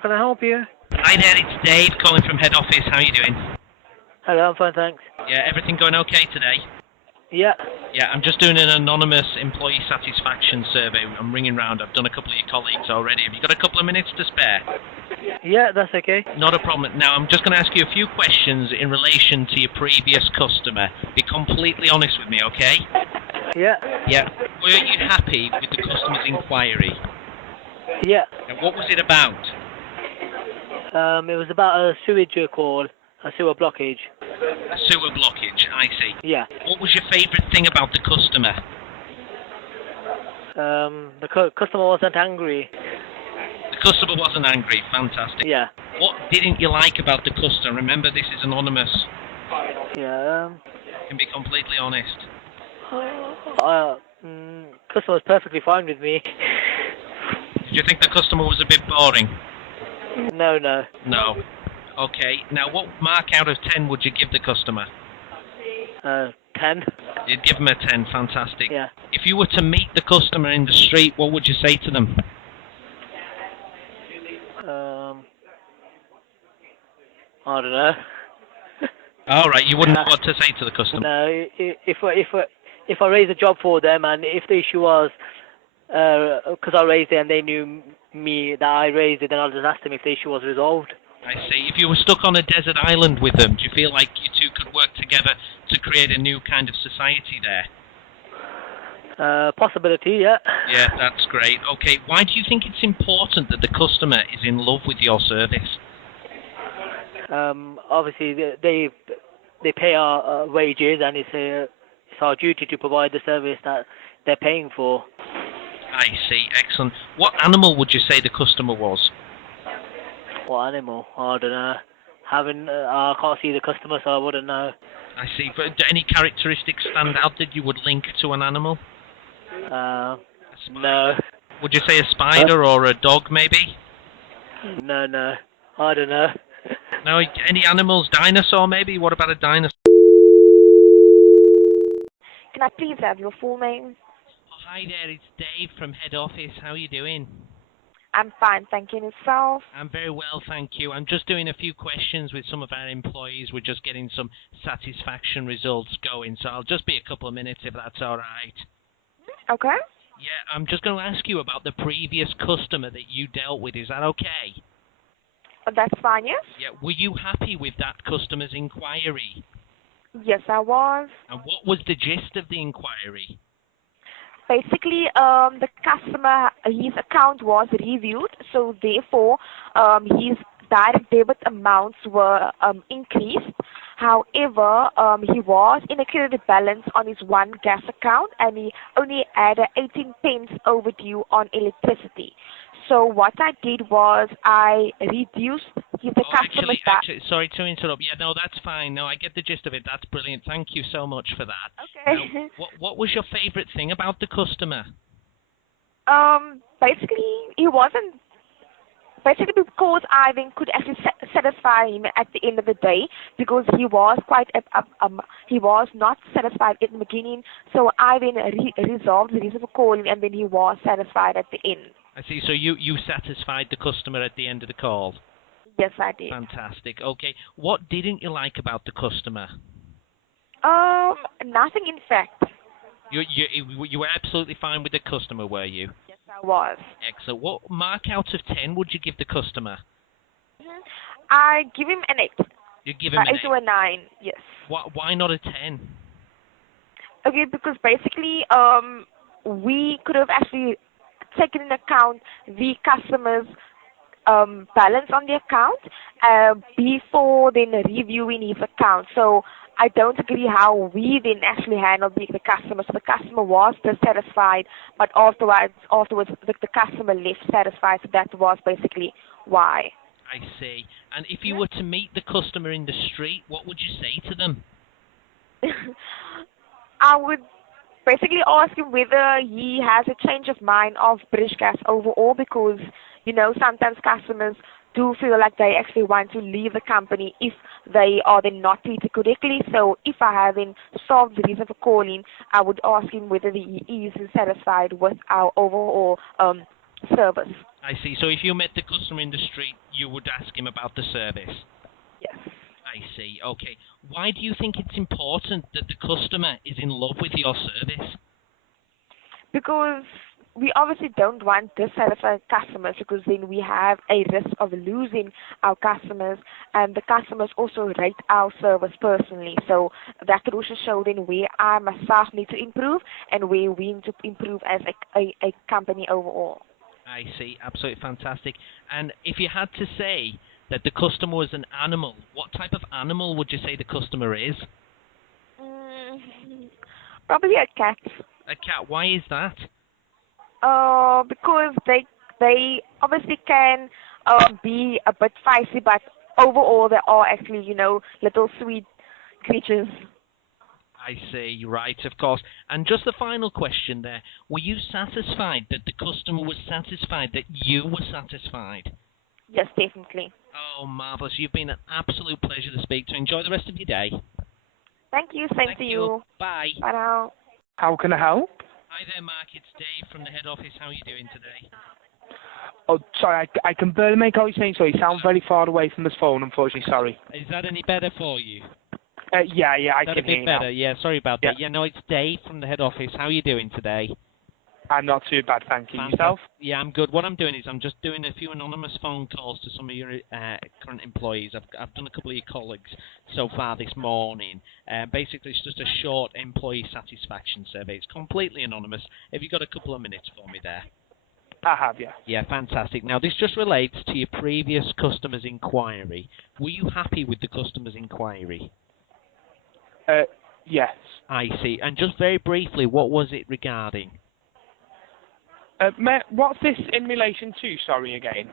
Can I help you? Hi there, it's Dave calling from head office. How are you doing? Hello, I'm fine, thanks. Yeah, everything going okay today? Yeah. Yeah, I'm just doing an anonymous employee satisfaction survey. I'm ringing round. I've done a couple of your colleagues already. Have you got a couple of minutes to spare? Yeah, that's okay. Not a problem. Now, I'm just going to ask you a few questions in relation to your previous customer. Be completely honest with me, okay? Yeah. Yeah. Were you happy with the customer's inquiry? Yeah. And what was it about? It was about a sewage call, a sewer blockage. A sewer blockage, I see. Yeah. What was your favourite thing about the customer? The customer wasn't angry. The customer wasn't angry. Fantastic. Yeah. What didn't you like about the customer? Remember, this is anonymous. Yeah. You can be completely honest. Customer was perfectly fine with me. Did you think the customer was a bit boring? No. No. Okay. Now, what mark out of 10 would you give the customer? 10. You'd give them a 10. Fantastic. Yeah. If you were to meet the customer in the street, what would you say to them? I don't know. All right. You wouldn't know what to say to the customer. No, if I raise a job for them and if the issue was because I raised it and they knew me that I raised it, then I'll just ask them if the issue was resolved. I see. If you were stuck on a desert island with them, do you feel like you two could work together to create a new kind of society there? Possibility, yeah. Yeah, that's great. Okay, why do you think it's important that the customer is in love with your service? Obviously, they pay our wages, and it's our duty to provide the service that they're paying for. I see. Excellent. What animal would you say the customer was? What animal? I don't know. I can't see the customer, so I wouldn't know. I see. But do any characteristics stand out that you would link to an animal? No. Would you say a spider or a dog, maybe? No. I don't know. No, any animals? Dinosaur, maybe? What about a dinosaur? Can I please have your full name? Oh, hi there, it's Dave from head office. How are you doing? I'm fine, thank you. And yourself? I'm very well, thank you. I'm just doing a few questions with some of our employees. We're just getting some satisfaction results going, so I'll just be a couple of minutes if that's all right. Okay. Yeah, I'm just going to ask you about the previous customer that you dealt with. Is that okay? That's fine, yes? Yeah, were you happy with that customer's inquiry? Yes, I was. And what was the gist of the inquiry? Basically, the customer, his account was reviewed, so therefore, his direct debit amounts were increased. However, he was in a credit balance on his one gas account, and he only had 18 pence overdue on electricity. So what I did was I reduced the customer's... Actually, sorry to interrupt. Yeah, no, that's fine. No, I get the gist of it. That's brilliant. Thank you so much for that. Okay. Now, what was your favourite thing about the customer? Basically, he wasn't... Basically, because I then could actually satisfy him at the end of the day, because he was he was not satisfied in the beginning, so I then resolved the reason for calling, and then he was satisfied at the end. I see. So you satisfied the customer at the end of the call? Yes, I did. Fantastic. Okay. What didn't you like about the customer? Nothing in fact. You were absolutely fine with the customer, were you? Yes, I was. Excellent. What mark out of 10 would you give the customer? I give him an 8. You give him an 8? 8 or a 9, yes. Why not a 10? Okay, because basically, we could have actually taken into account the customer's balance on the account before then reviewing his account. So I don't agree how we then actually handled the customer. So the customer was dissatisfied, but afterwards the customer left satisfied. So that was basically why. I see. And if you were to meet the customer in the street, what would you say to them? I would basically ask him whether he has a change of mind of British Gas overall, because, you know, sometimes customers do feel like they actually want to leave the company if they are then not treated correctly. So if I haven't solved the reason for calling, I would ask him whether he is satisfied with our overall service. I see. So if you met the customer in the street, you would ask him about the service. Yes. I see. Okay. Why do you think it's important that the customer is in love with your service? Because we obviously don't want dissatisfied customers, because then we have a risk of losing our customers, and the customers also rate our service personally. So that could also show then where I myself need to improve and where we need to improve as a company overall. I see. Absolutely fantastic. And if you had to say that the customer was an animal, what type of animal would you say the customer is? Mm, Probably a cat. A cat. Why is that? Because they obviously can be a bit feisty, but overall they are actually, little sweet creatures. I see. Right, of course. And just the final question there. Were you satisfied that the customer was satisfied that you were satisfied? Yes, definitely. Oh, marvellous. You've been an absolute pleasure to speak to. Enjoy the rest of your day. Thank you. Same Thank to you. you. Bye. Bye now. How can I help? Hi there, Mark. It's Dave from the head office. How are you doing today? Oh, sorry, I can barely make out what you're saying, so you sound very far away from this phone, unfortunately, sorry. Is that any better for you? Yeah, I That can a hear bit you better. now. Yeah, sorry about Yeah. that. Yeah, no, it's Dave from the head office. How are you doing today? I'm not too bad, thank you. Yourself? Yeah, I'm good. What I'm doing is I'm just doing a few anonymous phone calls to some of your current employees. I've done a couple of your colleagues so far this morning. Basically, it's just a short employee satisfaction survey. It's completely anonymous. Have you got a couple of minutes for me there? I have, yeah. Yeah, fantastic. Now, this just relates to your previous customer's inquiry. Were you happy with the customer's inquiry? Yes. I see. And just very briefly, what was it regarding? What's this in relation to, sorry, again?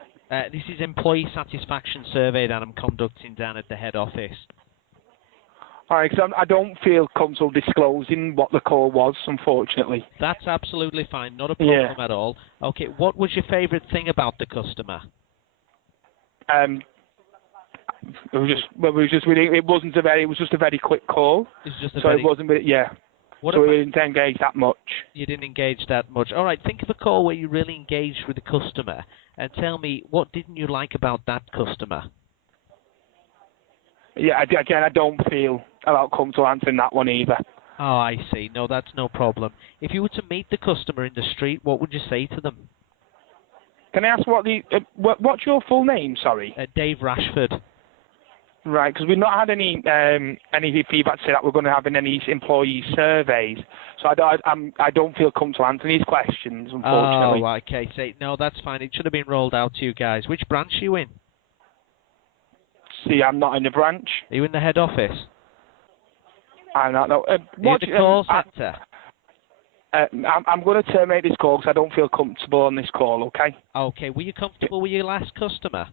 This is employee satisfaction survey that I'm conducting down at the head office. Alright, because I don't feel comfortable disclosing what the call was, unfortunately. That's absolutely fine. Not a problem Yeah. at all. Okay, what was your favourite thing about the customer? It was just a very quick call. It's just a So very... it wasn't really, yeah. What So about... we didn't engage that much. You didn't engage that much. All right, think of a call where you really engaged with the customer and tell me, what didn't you like about that customer? Yeah, again, I don't feel about comfortable answering that one either. Oh, I see. No, that's no problem. If you were to meet the customer in the street, what would you say to them? Can I ask what's your full name, sorry? Dave Rashford. Right, because we've not had any feedback to say that we're going to have any employee surveys, so I don't feel comfortable answering these questions, unfortunately. Oh, okay. Say no, that's fine. It should have been rolled out to you guys. Which branch are you in? See, I'm not in the branch. Are you in the head office? I'm not. No. Are you at the call centre? I'm going to terminate this call because I don't feel comfortable on this call. Okay. Okay. Were you comfortable with your last customer?